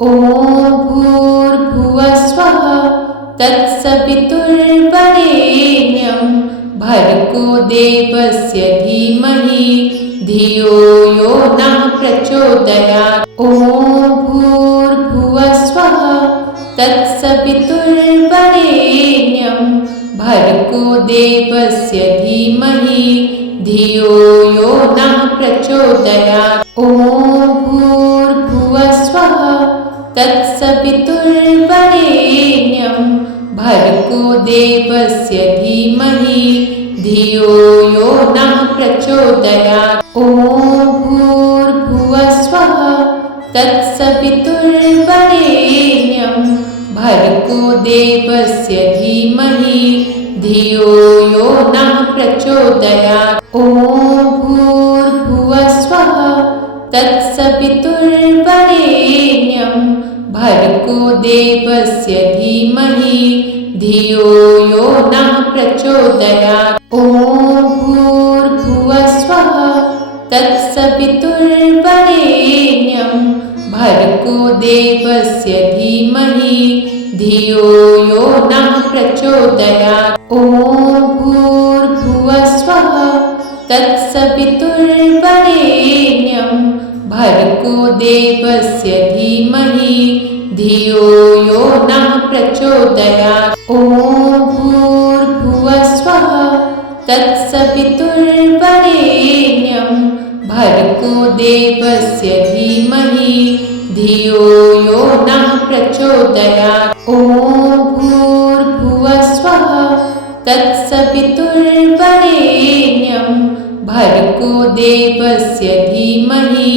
ॐ भूर्भुवस्वः तत्सवितुर्वरेण्यं भर्गो देवस्य धीमहि धियो यो नः प्रचोदयात्। ॐ भूर्भुवस्वः तत्सवितुर्वरेण्यं भर्गो देवस्य धीमहि धियो यो नः प्रचोदयात्। ॐ भूर्भुवस्वः तत्सवितुर्वरेण्यं भर्गो देवस्य धीमहि धियो यो नः प्रचोदयात्। ॐ भूर्भुवस्वः तत्सवितुर्वरेण्यं भर्गो देवस्य धीमहि धियो यो नः प्रचोदयात्। ॐ भूर्भुवस्वः तत्सवितुर्वरेण्यं भर्गो देवस्य धीमहि धियो यो नः प्रचोदयात्। ॐ भूर्भुवस्वः तत्सवितुर्वरेण्यं भर्गो देवस्य धीमहि धियो यो नः प्रचोदयात्। ॐ भूर्भुवस्वः तत्सवितुर्वरेण्यं भर्गो देवस्य धीमहि धियो यो नः प्रचोदयात्। ॐ भूर्भुवस्वः तत्सवितुर्वरेण्यं भर्गो देवस्य धीमहि धियो यो नः प्रचोदयात्। ॐ भूर्भुवस्वः तत्सवितुर्वरेण्यं भर्गो देवस्य धीमहि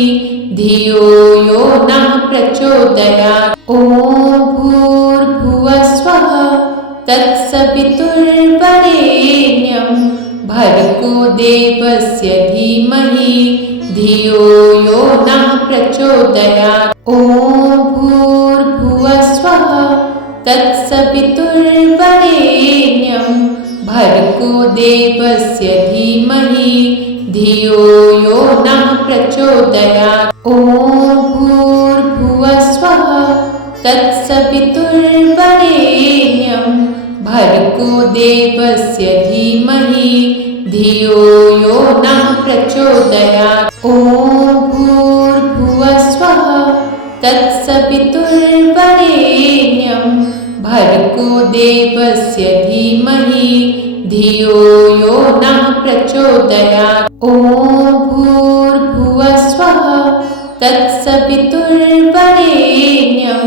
धियो यो नः प्रचोदयात्। ॐ भूर्भुवस्वः तत्सवितुर्वरेण्यं भर्गो देवस्य धीमहि धियो यो नः प्रचोदयात्। ॐ भूर्भुवस्वः तत्सवितुर्वरेण्यं भर्गो देवस्य धीमहि धियो यो नः प्रचोदयात्। ॐ भूर्भुवस्वः तत्सवितुर्वरेण्यं भर्गो देवस्य धीमहि धियो यो नः प्रचोदयात्। ॐ भूर्भुवस्वः तत्सवितुर्वरेण्यं भर्गो देवस्य धीमहि धियो यो नः प्रचोदयात्। ॐ भूर्भुवस्वः तत्सवितुर्वरेण्यं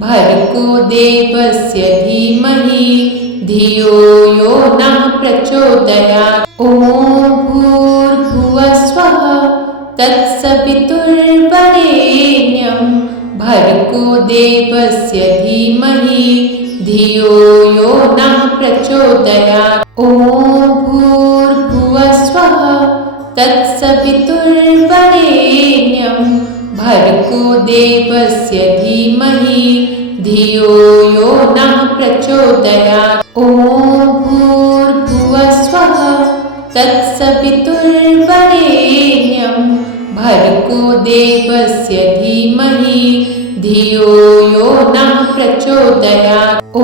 भर्गो देवस्य धीमहि धियो यो नः प्रचोदयात्। ॐ भूर्भुवस्वः तत्सवितुर्वरेण्यं भर्गो देवस्य धीमहि धियो यो नः प्रचोदयात्। ॐ भूर्भुवस्वः तत्सवितुर्वरेण्यं भर्गो देवस्य धीमहि धियो यो नः प्रचोदयात्। ॐ भूर्भुवस्वः तत्सवितुर्वरेण्यं भर्गो देवस्य धीमहि धियो यो नः प्रचोदयात्। ॐ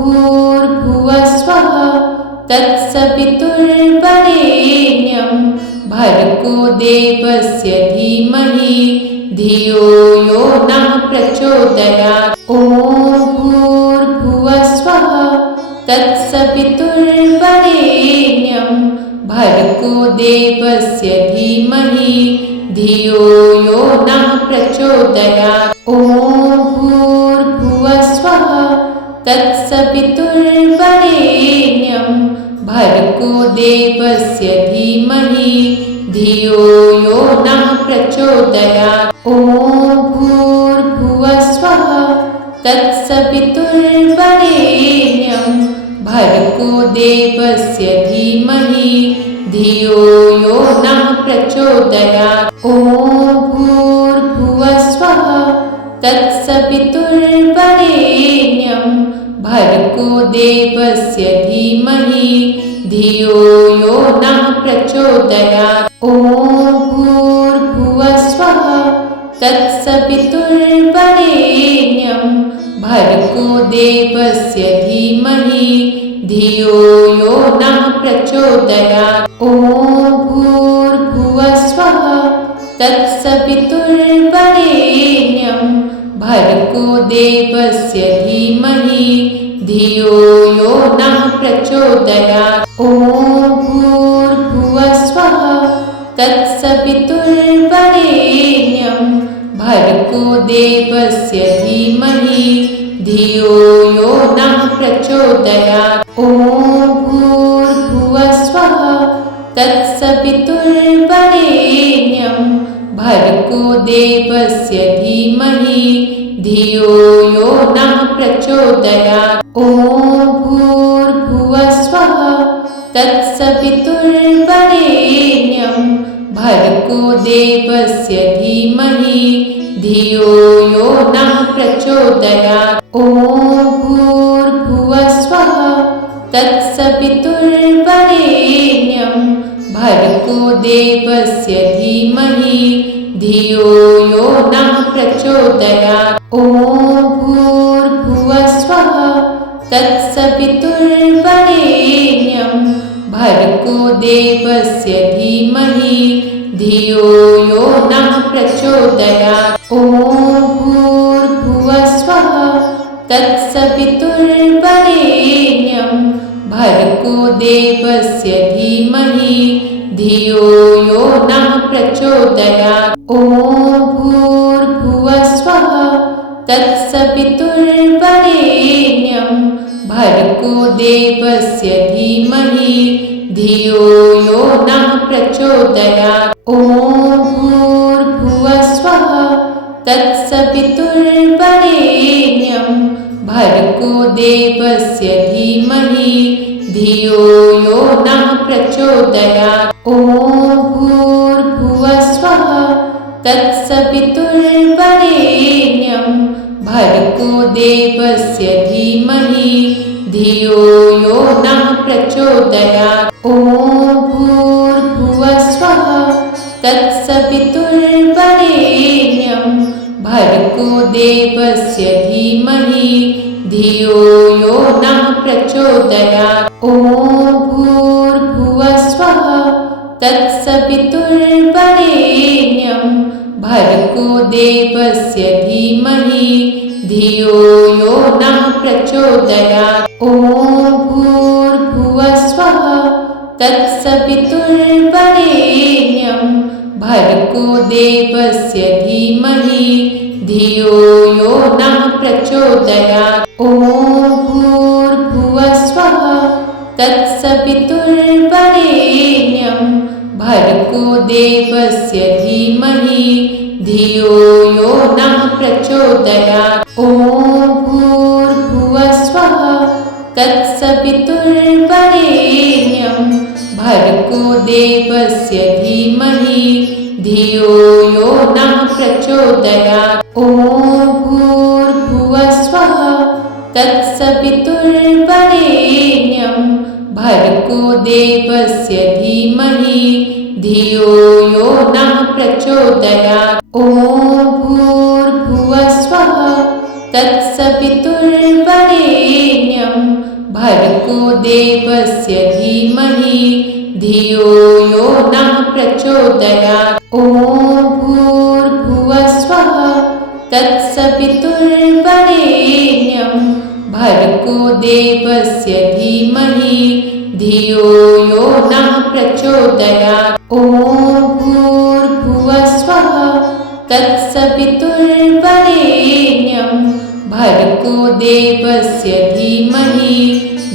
भूर्भुवस्वः तत्सवितुर्वरेण्यं भर्गो देवस्य धीमहि धियो यो नः प्रचोदयात्। ॐ भूर्भुवस्वः तत्सवितुर्वरेण्यं भर्गो देवस्य धीमहि धियो यो नः प्रचोदयात्। ॐ भूर्भुवस्वः तत्सवितुर्वरेण्यं भर्गो देवस्य धीमहि धियो यो नः प्रचोदयात्। ॐ भूर्भुवस्वः तत्सवितुर्वरेण्यं भर्गो देवस्य धीमहि धियो यो नः प्रचोदयात्। ॐ भूर्भुवस्वः तत्सवितुर्वरेण्यं भर्गो देवस्य धीमहि धियो यो नः प्रचोदयात्। ॐ भूर्भुवस्वः तत्सवितुर्वरेण्यं भर्गो देवस्य धीमहि धियो यो नः प्रचोदयात्। ॐ भूर्भुवस्वः तत्सवितुर्वरेण्यं भर्गो देवस्य धीमहि धियो यो नः प्रचोदयात्। ॐ भूर्भुवस्वः तत्सवितुर्वरेण्यं भर्गो देवस्य धीमहि धियो यो नः प्रचोदयात्। ॐ भूर्भुवस्वः तत्सवितुर्वरेण्यं भर्गो देवस्य धीमहि धियो यो नः प्रचोदयात्। ॐ भूर्भुवस्वः तत्सवितुर्वरेण्यं भर्गो देवस्य धीमहि धियो यो नः प्रचोदयात्। ॐ भूर्भुवस्वः तत्सवितुर्वरेण्यं भर्गो देवस्य धीमहि धियो यो नः प्रचोदयात्। ॐ भूर्भुवस्वः तत्सवितुर्वरेण्यं भर्गो देवस्य धीमहि धियो यो नः प्रचोदयात्। ॐ भूर्भुवस्वः तत्सवितुर्वरेण्यं भर्गो देवस्य धीमहि धियो यो नः प्रचोदयात्। ॐ भूर्भुवस्वः तत्सवितुर्वरेण्यं भर्गो देवस्य धीमहि धियो यो नः प्रचोदयात्। ॐ भूर्भुवस्वः तत्सवितुर्वरेण्यं भर्गो देवस्य धीमहि धियो यो नः प्रचोदयात्। ॐ भूर्भुवस्वः तत्सवितुर्वरेण्यं भर्गो देवस्य धीमहि धियो यो नः प्रचोदयात्। ॐ भूर्भुवस्वः तत्सवितुर्वरेण्यं भर्गो देवस्य धीमहि धियो यो नः प्रचोदयात्। ॐ भूर्भुवस्वः तत्सवितुर्वरेण्यं भर्गो देवस्य धीमहि धियो यो नः प्रचोदयात्। ॐ भूर्भुवस्वः तत्सवितुर्वरेण्यं भर्गो देवस्य धीमहि धियो यो नः प्रचोदयात्। ॐ भूर्भुवस्वः तत्सवितुर्वरेण्यं भर्गो देवस्य धीमहि धियो यो नः प्रचोदयात्। ॐ भूर्भुवस्वः तत्सवितुर्वरेण्यं भर्गो देवस्य धीमहि धियो यो नः प्रचोदयात्। ॐ भूर्भुवस्वः तत्सवितुर्वरेण्यं भर्गो देवस्य धीमहि धियो यो नः प्रचोदयात्। ॐ भूर्भुवस्वः तत्सवितुर्वरेण्यं भर्गो देवस्य धीमहि धियो यो नः प्रचोदयात्। ॐ भूर्भुवस्वः तत्सवितुर्वरेण्यं भर्गो देवस्य धीमहि धियो यो नः प्रचोदयात्। ॐ भूर्भुवस्वः तत्सवितुर्वरेण्यं भर्गो देवस्य धीमहि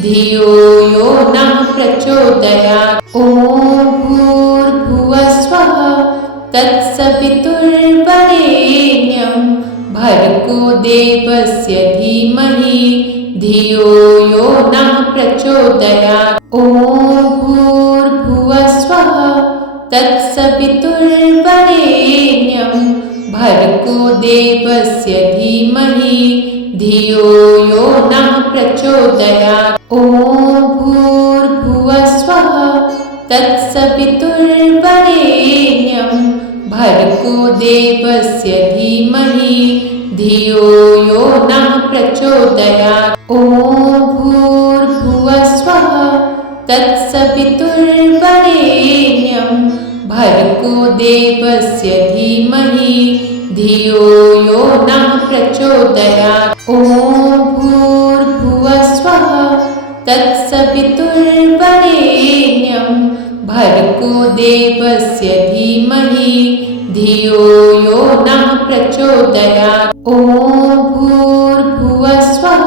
धियो यो नः प्रचोदयात्। ॐ भूर्भुवस्वः तत्सवितुर्वरेण्यं भर्गो देवस्य धीमहि धियो यो नः प्रचोदयात्। ॐ भूर्भुवस्वः तत्सवितुर्वरेण्यं भर्गो देवस्य धीमहि धियो यो नः प्रचोदयात्। ॐ भूर्भुवस्वः तत्सवितुर्वरेण्यं भर्गो देवस्य धीमहि धियो यो नः प्रचोदयात्। ॐ भूर्भुवस्वः तत्सवितुर्वरेण्यं भर्गो देवस्य धीमहि धियो यो नः प्रचोदयात्। ॐ भूर्भुवस्वः तत्सवितुर्वरेण्यं भर्गो देवस्य धीमहि धियो यो नः प्रचोदयात्। ॐ भूर्भुवस्वः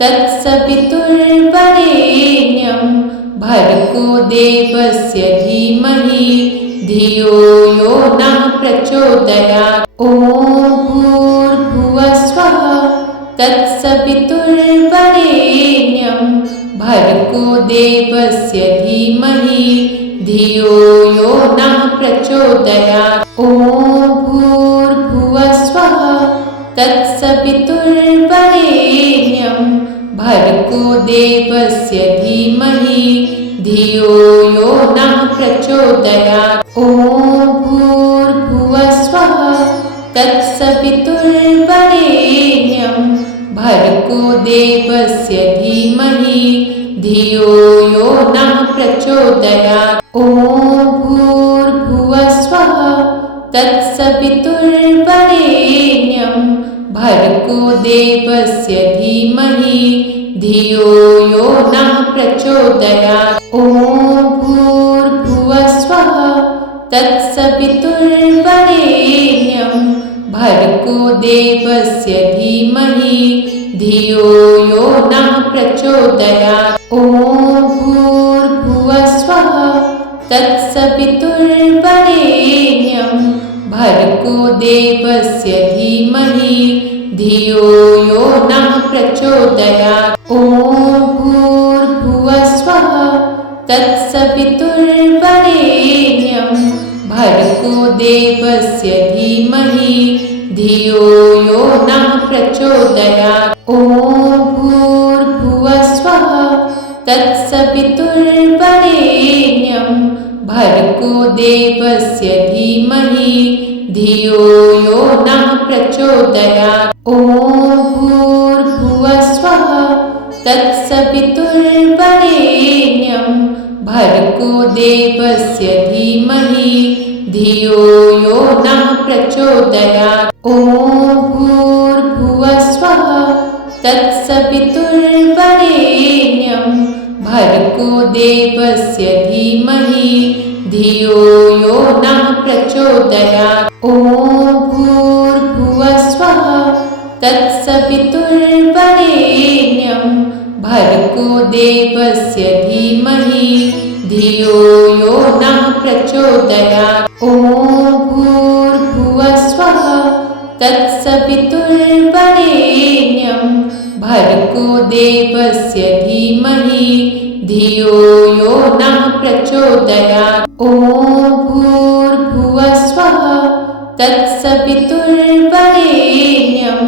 तत्सवितुर्वरेण्यं भर्गो देवस्य धीमहि धियो यो नः प्रचोदयात्। ॐ भूर्भुवस्वः तत्सवितुर्वरेण्यं भर्गो देवस्य धीमहि धियो यो नः प्रचोदयात्। ॐ भूर्भुवस्वः तत्सवितुर्वरेण्यं भर्गो देवस्य धीमहि धियो यो नः प्रचोदयात्। ॐ भूर्भुवस्वः तत्सवितुर्वरेण्यं भर्गो देवस्य धीमहि धियो यो नः प्रचोदयात्। ॐ भूर्भुवस्वः तत्सवितुर्वरेण्यं भर्गो देवस्य धीमहि धियो यो नः प्रचोदयात्। ॐ भूर्भुवस्वः तत्सवितुर्वरेण्यं भर्गो देवस्य धीमहि धियो यो नः प्रचोदयात्। ॐ भूर्भुवस्वः तत्सवितुर्वरेण्यं भर्गो देवस्य धीमहि धियो यो नः प्रचोदयात्। ॐ भूर्भुवस्वः तत्सवितुर्वरेण्यं भर्गो देवस्य धीमहि धियो यो नः प्रचोदयात्। ॐ भूर्भुवस्वः तत्सवितुर्वरेण्यं भर्गो देवस्य धीमहि धियो यो नः प्रचोदयात्। ॐ भूर्भुवस्वः तत्सवितुर्वरेण्यं भर्गो देवस्य धीमहि धियो यो नः प्रचोदयात्। ॐ भूर्भुवस्वः तत्सवितुर्वरेण्यं भर्गो देवस्य धीमहि धियो यो नः प्रचोदयात्। ॐ भूर्भुवस्वः तत्सवितुर्वरेण्यं भर्गो देवस्य धीमहि धियो यो नः प्रचोदयात्। ॐ भूर्भुवस्वः तत्सवितुर्वरेण्यं भर्गो देवस्य धीमहि धियो यो नः प्रचोदयात्। ॐ भूर्भुवस्वः तत्सवितुर्वरेण्यं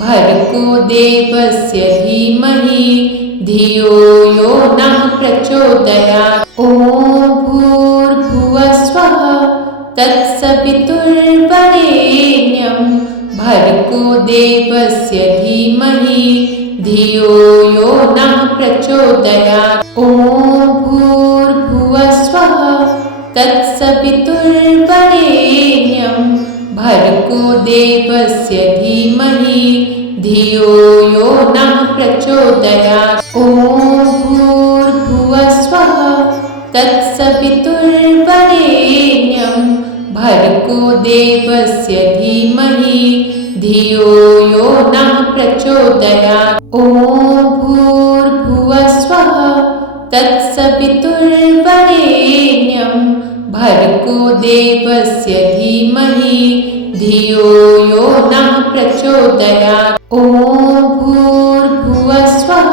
भर्गो देवस्य धीमहि धियो यो नः प्रचोदयात्। ॐ भूर्भुवस्वः तत्सवितुर्वरेण्यं भर्गो देवस्य धीमहि धियो यो नः प्रचोदयात्। ॐ भूर्भुवस्वः तत्सवितुर्वरेण्यं भर्गो देवस्य धीमहि धियो यो नः प्रचोदयात्। ॐ भूर्भुवस्वः तत्सवितुर्वरेण्यं भर्गो देवस्य धीमहि धियो यो नः प्रचोदयात्। ॐ भूर्भुवस्वः तत्सवितुर्वरेण्यं भर्गो देवस्य धीमहि धियो यो नः प्रचोदयात्। ॐ भूर्भुवस्वः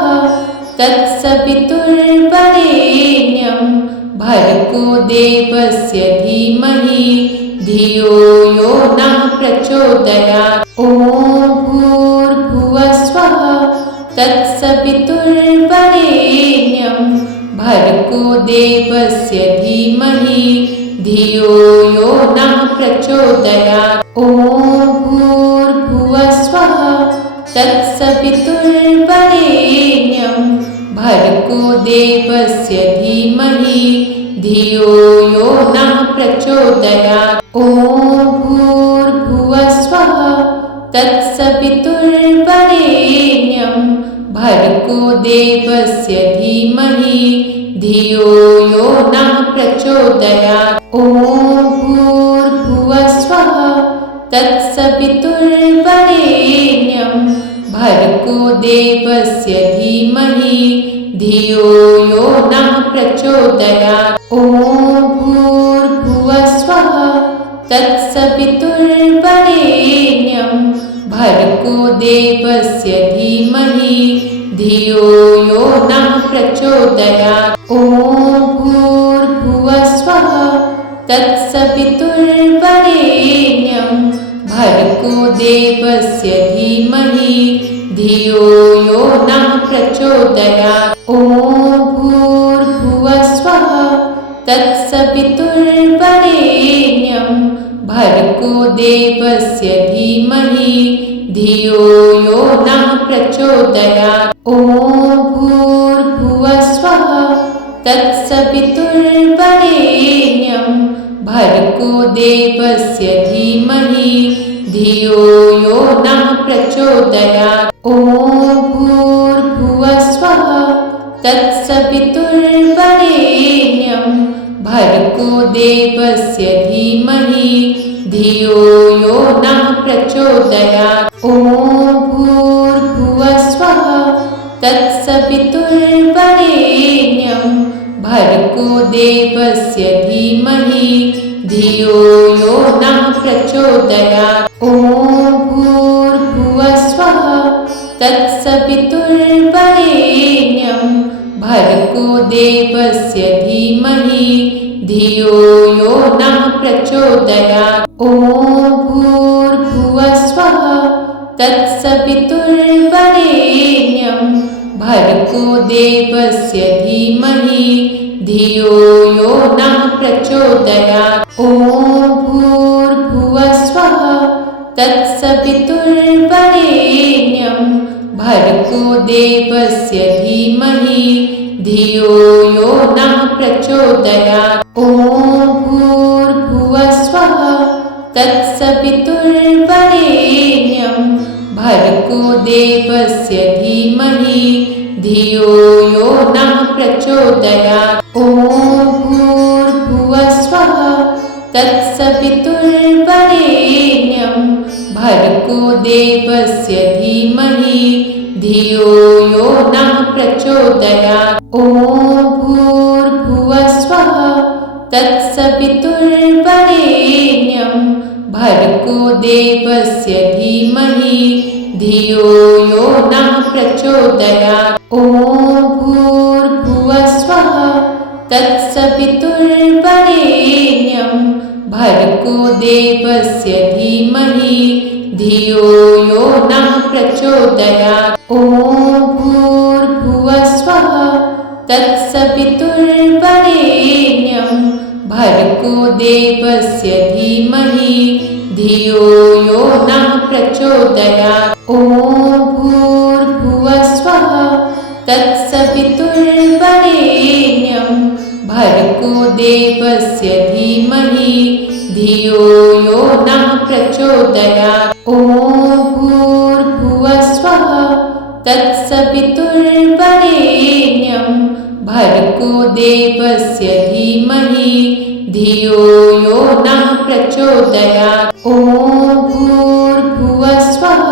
तत्सवितुर्वरेण्यं भर्गो देवस्य धीमहि धियो यो नः प्रचोदयात्। ॐ भूर्भुवस्वः तत्सवितुर्वरेण्यं भर्गो देवस्य धीमहि धियो यो नः प्रचोदयात्। ॐ भूर्भुवस्वः तत्सवितुर्वरेण्यं भर्गो देवस्य धीमहि धियो यो नः प्रचोदयात्। ॐ भूर्भुवस्वः तत्सवितुर्वरेण्यं भर्गो देवस्य धीमहि धियो यो नः प्रचोदयात्। ॐ भूर्भुवस्वः तत्सवितुर्वरेण्यं भर्गो देवस्य धीमहि धियो यो नः प्रचोदयात्। ॐ भूर्भुवस्वः तत्सवितुर्वरेण्यं भर्गो देवस्य धीमहि धियो यो नः प्रचोदयात्। ॐ भूर्भुवस्वः तत्सवितुर्वरेण्यं भर्गो देवस्य धीमहि धियो यो नः प्रचोदयात्। ॐ भूर्भुवस्वः तत्सवितुर्वरेण्यं भर्गो देवस्य धीमहि धियो यो नः प्रचोदयात्। ॐ भूर्भुवस्वः तत्सवितुर्वरेण्यं भर्गो देवस्य धीमहि धियो यो नः प्रचोदयात्। ॐ भूर्भुवस्वः तत्सवितुर्वरेण्यं भर्गो देवस्य धीमहि धियो यो नः प्रचोदयात्। ॐ भूर्भुवस्वः तत्सवितुर्वरेण्यं भर्गो देवस्य धीमहि धियो यो नः प्रचोदयात्। ॐ भूर्भुवस्वः तत्सवितुर्वरेण्यं भर्गो देवस्य धीमहि धियो यो नः प्रचोदयात्। ॐ भूर्भुवस्वः तत्सवितुर्वरेण्यं भर्गो देवस्य धीमहि धियो यो नः प्रचोदयात्। ॐ भूर्भुवस्वः तत्सवितुर्वरेण्यं भर्गो देवस्य धीमहि धियो यो नः प्रचोदयात्। ॐ भूर्भुवस्वः तत्सवितुर्वरेण्यं भर्गो देवस्य धीमहि धियो यो नः प्रचोदयात्। ॐ भूर्भुवस्वः तत्सवितुर्वरेण्यं भर्गो देवस्य धीमहि धियो यो नः प्रचोदयात्। ॐ भूर्भुवस्वः तत्सवितुर्वरेण्यं भर्गो देवस्य धीमहि धियो यो नः प्रचोदयात्। ॐ भूर्भुवस्वः तत्सवितुर्वरेण्यं भर्गो देवस्य धीमहि धियो यो नः प्रचोदयात्। ॐ भूर्भुवस्वः तत्सवितुर्वरेण्यं भर्गो देवस्य धीमहि धियो यो नः प्रचोदयात्। ॐ भूर्भुवस्वः तत्सवितुर्वरेण्यं भर्गो देवस्य धीमहि धियो यो नः प्रचोदयात्। ॐ भूर्भुवस्वः तत्सवितुर्वरेण्यं भर्गो देवस्य धीमहि धियो यो नः प्रचोदयात्। ॐ भूर्भुवस्वः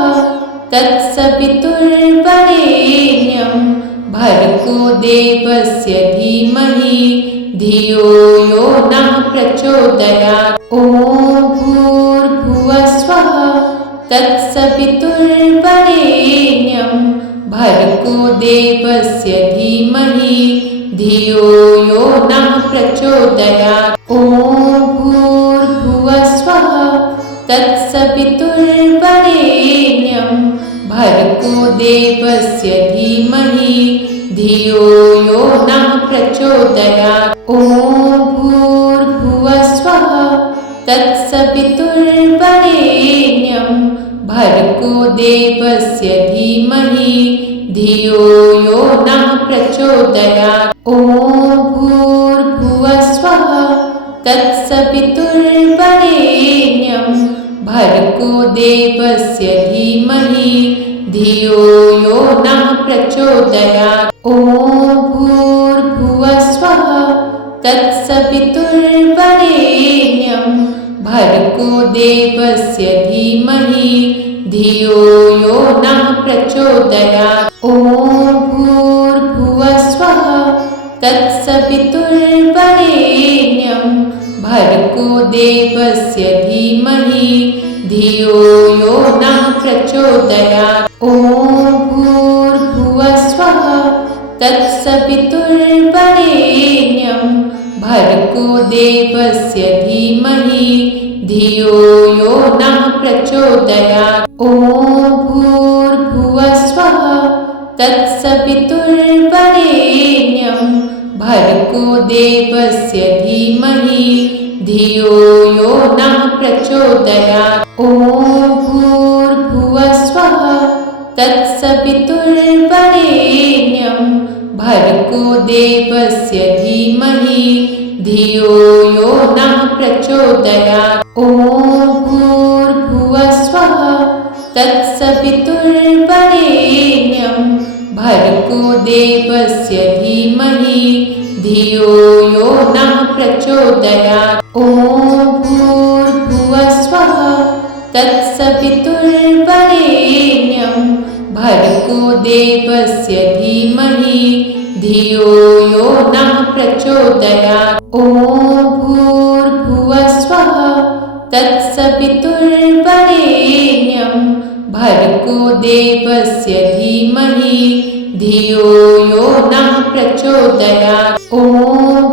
तत्सवितुर्वरेण्यं भर्गो देवस्य धीमहि धियो यो नः प्रचोदयात्। ॐ भूर्भुवस्वः तत्सवितुर्वरेण्यं भर्गो देवस्य धीमहि धियो यो नः प्रचोदयात्। ॐ भूर्भुवस्वः तत्सवितुर्वरेण्यं भर्गो देवस्य धीमहि धियो यो नः प्रचोदयात्। ॐ भूर्भुवस्वः तत्सवितुर्वरेण्यं भर्गो देवस्य धीमहि धियो यो नः प्रचोदयात्। ॐ भूर्भुवः स्वः तत्सवितुर्वरेण्यं भर्गो देवस्य धीमहि धियो यो नः प्रचोदयात्। ॐ भूर्भुवः स्वः तत्सवितुर्वरेण्यं भर्गो देवस्य धीमहि धियो यो नः प्रचोदयात्। ॐ भूर्भुवः स्वः तत्सवितुर्वरेण्यं भर्गो देवस्य धीमहि धियो यो नः प्रचोदयात्। ॐ भूर्भुवः स्वः तत्सवितुर्वरेण्यं भर्गो देवस्य धीमहि धियो यो नः प्रचोदयात्। ॐ भूर्भुवः स्वः तत्सवितुर्वरेण्यं भर्गो देवस्य धीमहि धियो यो नः प्रचोदयात्। ॐ भूर्भुवः स्वः तत्सवितुर्वरेण्यं भर्गो देवस्य धीमहि धियो यो नः प्रचोदयात्। ॐ भूर्भुवः स्वः तत्सवितुर्वरेण्यं भर्गो देवस्य धीमहि धियो यो नः प्रचोदयात्। ॐ भूर्भुवः स्वः तत्सवितुर्वरेण्यं भर्गो देवस्य धीमहि धियो यो नः प्रचोदयात्। ॐ भूर्भुवः स्वः तत्सवितुर्वरेण्यं भर्गो देवस्य धीमहि धियो यो नः प्रचोदयात्। ॐ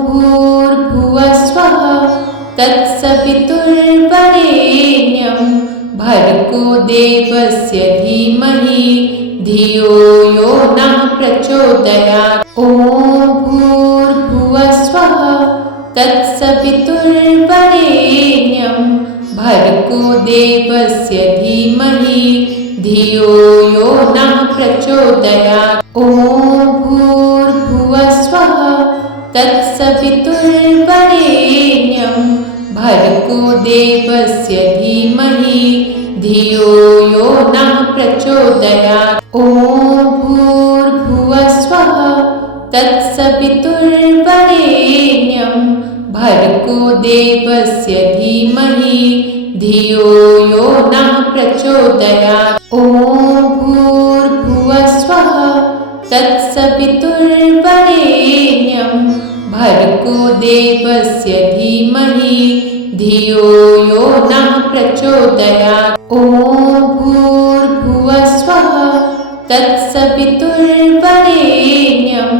भूर्भुवः स्वः तत्सवितुर्वरेण्यं भर्गो देवस्य धीमहि धियो यो नः प्रचोदयात्। ॐ भूर्भुवः स्वः तत्सवितुर्वरेण्यं भर्गो देवस्य धीमहि धियो यो नः प्रचोदयात्। ॐ भूर्भुवः स्वः तत्सवितुर्वरेण्यं भर्गो देवस्य धीमहि धियो यो नः प्रचोदयात्। ॐ भूर्भुवः स्वः तत्सवितुर्वरेण्यं भर्गो देवस्य धीमहि धियो यो नः प्रचोदयात्। ॐ भूर्भुवः स्वः तत्सवितुर्वरेण्यं भर्गो देवस्य धीमहि धियो यो नः प्रचोदयात्। ॐ भूर्भुवः स्वः तत्सवितुर्वरेण्यं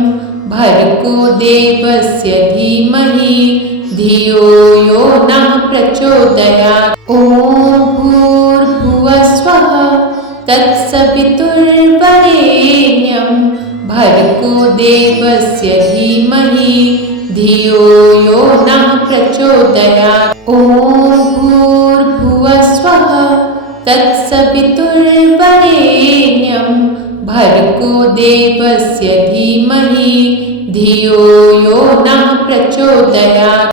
भर्गो देवस्य धीमहि धियो यो नः प्रचोदयात्। ॐ भूर्भुवः स्वः तत्सवितुर्वरेण्यं भर्गो देवस्य धीमहि धियो यो नः प्रचोदयात्। ॐ भूर्भुवः स्वः तत्सवितुर्वरेण्यं भर्गो देवस्य धीमहि धियो यो नः प्रचोदयात्।